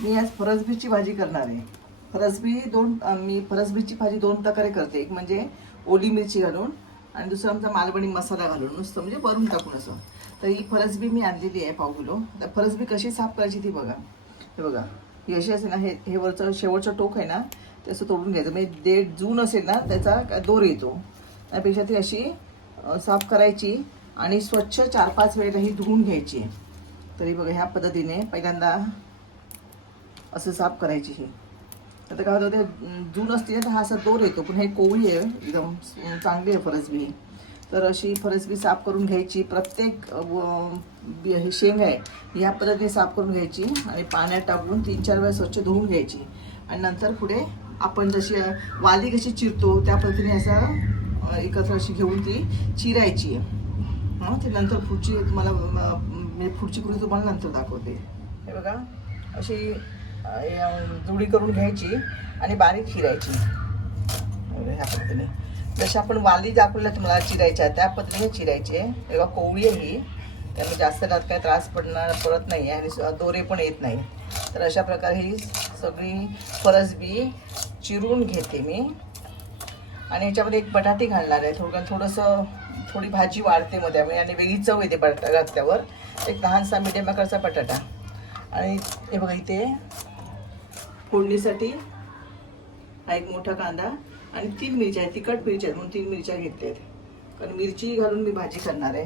मी आज फरसबीची भाजी करणार आहे. मी फरसबीची भाजी दोन प्रकारे करते. एक म्हणजे ओली मिरची घालून आणि दुसरा आमचा मालवणी मसाला घालून नुसतं म्हणजे भरून टाकून असं. तर ही फरसबी मी आणलेली आहे पाव किलो. तर फरसबी कशी साफ करायची ती बघा. हे बघा, ही अशी असेल ना, हे वरचं शेवटचं टोक आहे ना ते असं तोडून घ्यायचं. म्हणजे देठ जून असेल ना त्याचा दोर येतो. त्यापेक्षा ती अशी साफ करायची आणि स्वच्छ 4-5 वेळेला ही धुवून घ्यायची. तरी बघा ह्या पद्धतीने पहिल्यांदा असं साफ करायची. ही आता काय होतं, ते जून असते ना तर हा असा दोर येतो. पण हे कोवळी आहे, एकदम चांगली आहे फरसबी. तर अशी फरसबी साफ करून घ्यायची. प्रत्येक ही शेंग आहे ह्या पद्धतीने साफ करून घ्यायची आणि पाण्यात टाकून 3-4 वेळा स्वच्छ धुवून घ्यायची. आणि नंतर पुढे आपण जशी वाली कशी चिरतो त्या पद्धतीने असं एकत्र अशी घेऊन ती चिरायची. ते नंतर पुढची तुम्हाला मी पुढची कृती तुम्हाला नंतर दाखवते. हे बघा, अशी जुडी करून घ्यायची आणि बारीक चिरायची ह्या पद्धतीने. जशी आपण वाली दाखवल्या तुम्हाला चिरायच्या त्या पद्धतीने चिरायचे. तेव्हा कोवळी आहे ही, त्यामुळे जास्त त्यात काही त्रास पडत नाही आणि दोरे पण येत नाही. तर अशा प्रकारे ही सगळी फरसबी चिरून घेते मी. आणि ह्याच्यामध्ये एक बटाटे घालणार आहे. थोडी भाजी वाढते मध्ये आणि वेगळी चव येते बटाटा घातल्यावर. एक लहानसा मीडियम आकारचा बटाटा. आणि हे बघा, इथे फोडणीसाठी हा एक मोठा कांदा आणि 3 मिरच्या आहेत. तिखट मिरच्या आहेत म्हणून 3 मिरच्या घेतल्या आहेत. कारण मिरची घालून मी भाजी करणार आहे.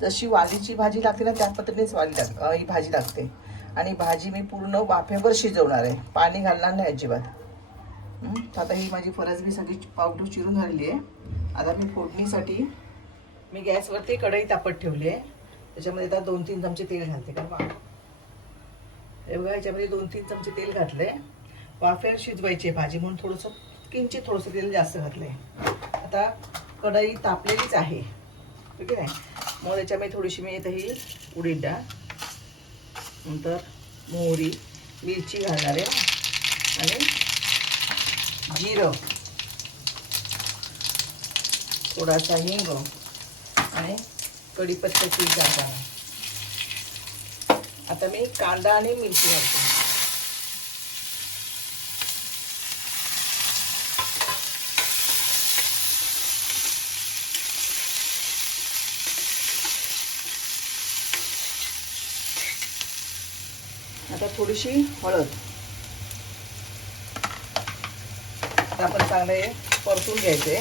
जशी वालीची भाजी लागते ना त्या पद्धतीनेच ही भाजी लागते. आणि भाजी मी पूर्ण वाफेवर शिजवणार आहे, पाणी घालणार नाही अजिबात. आता ही माझी फरसबी सगळी पावडर चिरून झालेली आहे. आता मी फोडणीसाठी मी गॅसवरती कढई तापत ठेवली आहे. त्याच्यामध्ये आता 2-3 चमचे तेल घालते. कारण हे बघा, याच्यामध्ये 2-3 चमचे तेल घातले. वाफेवर शिजवायची भाजी म्हणून थोडंसं तेल जास्त घातलंय. आता कढई तापलेलीच आहे, ठीक आहे. मग त्याच्यामध्ये थोडीशी मी इथं ही उडीद डाळ, नंतर मोहरी, मिरची घालणार आहे आणि जिरं, थोडासा हिंग आणि कढीपत्त्याची घालणार. आता मी कांदा आणि मिरची घालते. आता थोडीशी हळद. आपण चांगले परतून घ्यायचे.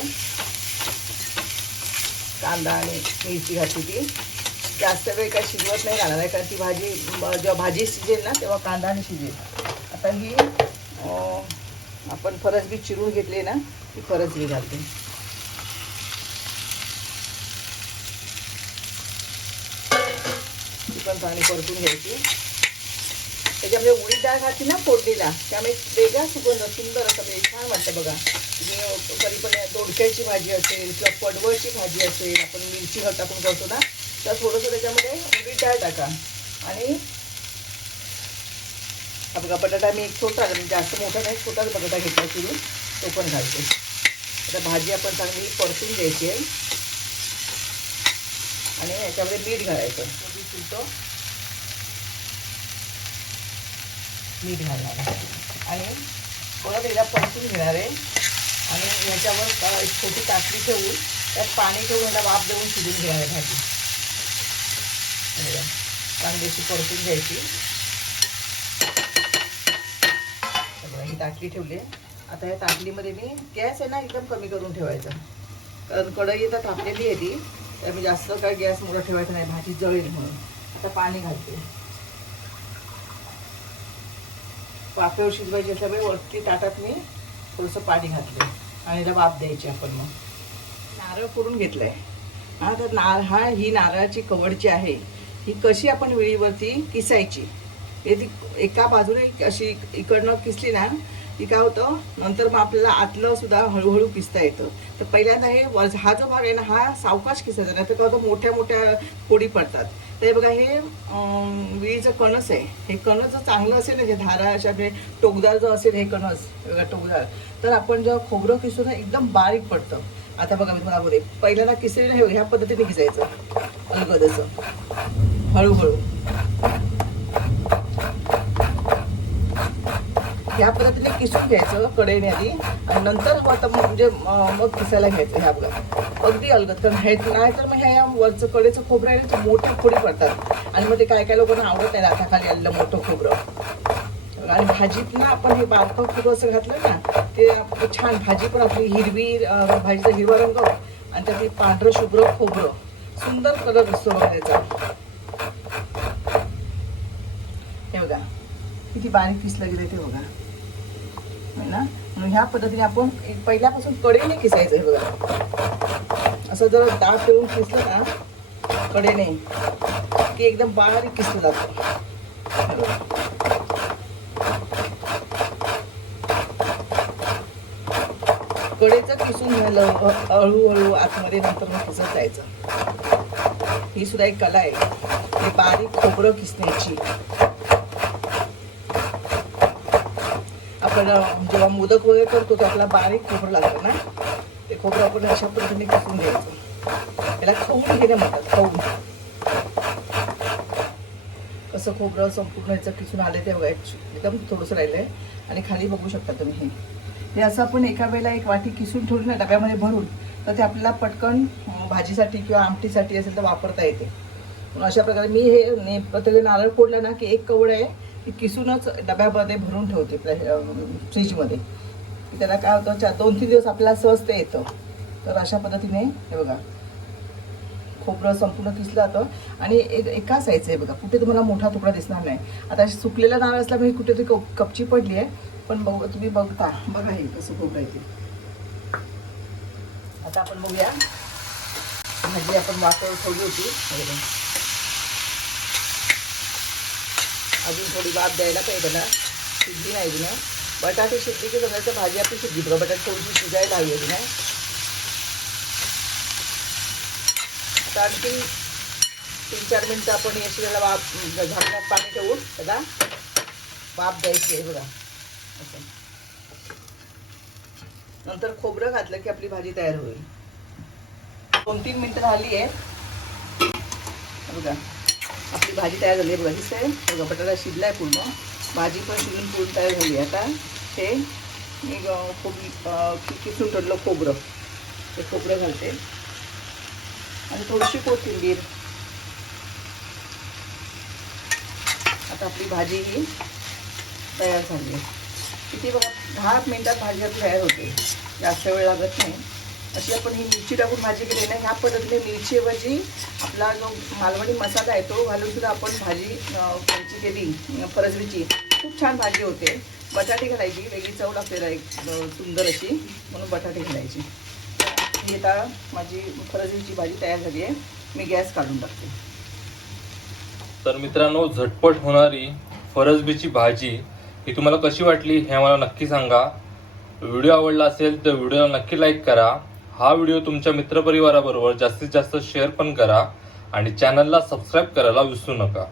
कांदा आणि मिरची घातली ती जास्त वेळ काही शिजवत नाही घालणार आहे, कारण ती भाजी जेव्हा भाजी शिजेल ना तेव्हा कांदा आणि शिजेल. आता ही आपण फरसबी चिरून घेतली ना ती फरसबी घालते. ती पण चांगली परतून घ्यायची. त्याच्यामध्ये उडीद डाळ घातली ना फोडणीला, त्यामुळे वेगळा सुगंध सुंदर असं छान वाटतं बघा. कधी पण दोडक्याची भाजी असेल किंवा पडवळची भाजी असेल, आपण मिरची टाकून करतो ना, तर थोडंसं त्याच्यामध्ये उडीद डाळ टाका. आणि हा बघा, बटाटा मी एक छोटा, जास्त मोठा नाही, छोटाच बटाटा घेतला चिरून, तो पण घालते. आता भाजी आपण चांगली परतून घ्यायची आहे आणि याच्यामध्ये मीठ घालायचं. मीठ घालणार आहे आणि परत एकदा परतून घेणार आहे. आणि ह्याच्यावर एक छोटी टाकली ठेवून त्यात पाणी ठेवून याला वाफ देऊन शिजून घेणार आहे भाजी. कांद्याची परतून घ्यायची. ही ताटली ठेवली. आता या ताटलीमध्ये मी गॅस आहे ना एकदम कमी करून ठेवायचा, कारण कढई आता तापलेली आहे ती, त्यामुळे जास्त काय गॅस मोठा ठेवायचा नाही, भाजी जळेल म्हणून. आता पाणी घालते. वाफेवर शिजवायची असल्यामुळे वरती ताटात मी थोडंसं पाणी घातले आणि याला वाफ द्यायची. आपण मग नारळ फोडून घेतलंय. हा, तर ही नारळाची कवडची आहे, ही कशी आपण विळीवरती किसायची. हे ती एका बाजूने अशी इकडनं किसली ना ती काय होतं, नंतर मग आपल्याला आतलं सुद्धा हळूहळू किसता येतं. तर पहिल्यांदा हा जो भाग आहे ना हा सावकाश किसायचा, नाही तर काय होतं मोठ्या मोठ्या फोडी पडतात. तर बघा, हे विळीचं कणस आहे. हे कणस जर चांगलं असेल ना, जे धारा अशा टोकदार जो असेल हे कणस बघा टोकदार, तर आपण जेव्हा खोबरं किसू ना एकदम बारीक पडतं. आता बघा मी तुम्हाला बोलते, पहिल्यांदा किसलेलं ह्या पद्धतीने किसायचं, अलगद असं हळूहळू. ह्या पद्धतीने किसून घ्यायचं कढईने आधी आणि नंतर आता म्हणजे मग किसायला घ्यायचं ह्या बघा अगदी अलगद. तर हे नाही तर मग ह्या वरचं कडेचं खोबरं आहे ते मोठे फोडी पडतात आणि मग ते काय काय लोकांना आवडत नाही हाताखाली आलेलं मोठं खोबरं. आणि भाजीत ना आपण हे बारकं खोबरं असं घातलं ना ते छान भाजी पण आपली हिरवी भाजीचा हिरवा रंग आणि त्यात ते पांढरं शुभ्र खोबरं सुंदर कलर दिसतो बघा त्याचा. हे बघा किती बारीक किसलं गेलं ते बघा ना. म्हणून ह्या पद्धतीने आपण पहिल्यापासून कडेने किसायचं. हे बघा असं जर डाळ फिरून किसलं ना कडेने की एकदम बारीक किसलं जातं. कडेचं किसून झालं हळूहळू आतमध्ये नंतर मग किसत जायचं. ही सुद्धा एक कला आहे ते बारीक खोबरं किसण्याची. आपण जेव्हा मोदक वगैरे करतो तर आपल्याला बारीक खोबरं लागतं ना ते खोबरं आपण अशा पद्धतीने किसून घ्यायचं. त्याला खाऊन घेणं म्हणतात खाऊन. कसं खोबरं संपूर्ण ह्याचं किसून आले ते बघा एकदम थोडंसं राहिलंय आणि खाली बघू शकता तुम्ही. हे असं आपण एका वेळेला एक वाटी किसून ठेवली ना डब्यामध्ये भरून तर ते आपल्याला पटकन भाजीसाठी किंवा आमटीसाठी असेल तर वापरता येते. म्हणून अशा प्रकारे मी हे प्रत्येक नारळ फोडला ना की एक कवड आहे ती किसूनच डब्यामध्ये भरून ठेवते फ्रीजमध्ये. त्याला काय होतं 2-3 दिवस आपल्याला स्वस्त येतं. तर अशा पद्धतीने हे बघा खोबरं संपूर्ण किसलं जातं आणि एका साईजचं आहे बघा. कुठे तुम्हाला मोठा तुकडा दिसणार नाही. आता सुकलेला नारळ असला म्हणजे कुठेतरी कपची पडली आहे पण तुम्ही बघता बघा हे कसं खोबरं येते. आता आपण बघूया भाजी आपण वाफवून ठेवली होती अजून थोडी वाफ द्यायला पाहिजे त्याला. शिजली नाही ना बटाटे शिजली की समजायचं भाजी आपली शिजली बघा. बटाटे थोडीशी शिजायला हवी होती ना. आता आणखी 3-4 मिनटं आपण या शिजायला वाफ झाकण्यात पाणी ठेवून त्याला वाफ द्यायची आहे बघा असं. नंतर खोबरं घातलं की आपली भाजी तयार होईल. 2-3 मिनटं झाली आहे बघा आपली भाजी तयार झाली आहे बघा. दिसतंय बघा बटाटा शिजलाय पूर्ण भाजी पण शिजून पूर्ण तयार झाली आहे. आता हे मी किसून ठेवलं खोबरं ते खोबरं घालते आणि थोडीशी कोथिंबीर. आता आपली भाजी ही तयार झाली आहे. किती बघा 10 मिनिटात भाजी आपली तयार होते. जास्त वेळ लागत नाही. अशी आपण ही मिरची टाकून भाजी केली ना ह्या पद्धतीने मिरचीऐवजी आपला जो मालवणी मसाला आहे तो घालून सुद्धा आपण भाजी त्यांची केली फरसबीची खूप छान भाजी होते. बटाटे घालायची वेगळी चव लागते एक सुंदर अशी म्हणून बटाटे घालायची. ही आता माझी फरसबीची भाजी तयार झाली आहे. मी गॅस काढून टाकते. तर मित्रांनो झटपट होणारी फरसबीची भाजी ही तुम्हाला कशी वाटली हे मला नक्की सांगा. व्हिडिओ आवडला असेल तर व्हिडिओला नक्की लाईक करा. हा व्हिडिओ तुमच्या मित्रपरिवाराबरोबर जास्तीत जास्त शेअर पण करा आणि चॅनलला सबस्क्राईब करायला विसरू नका.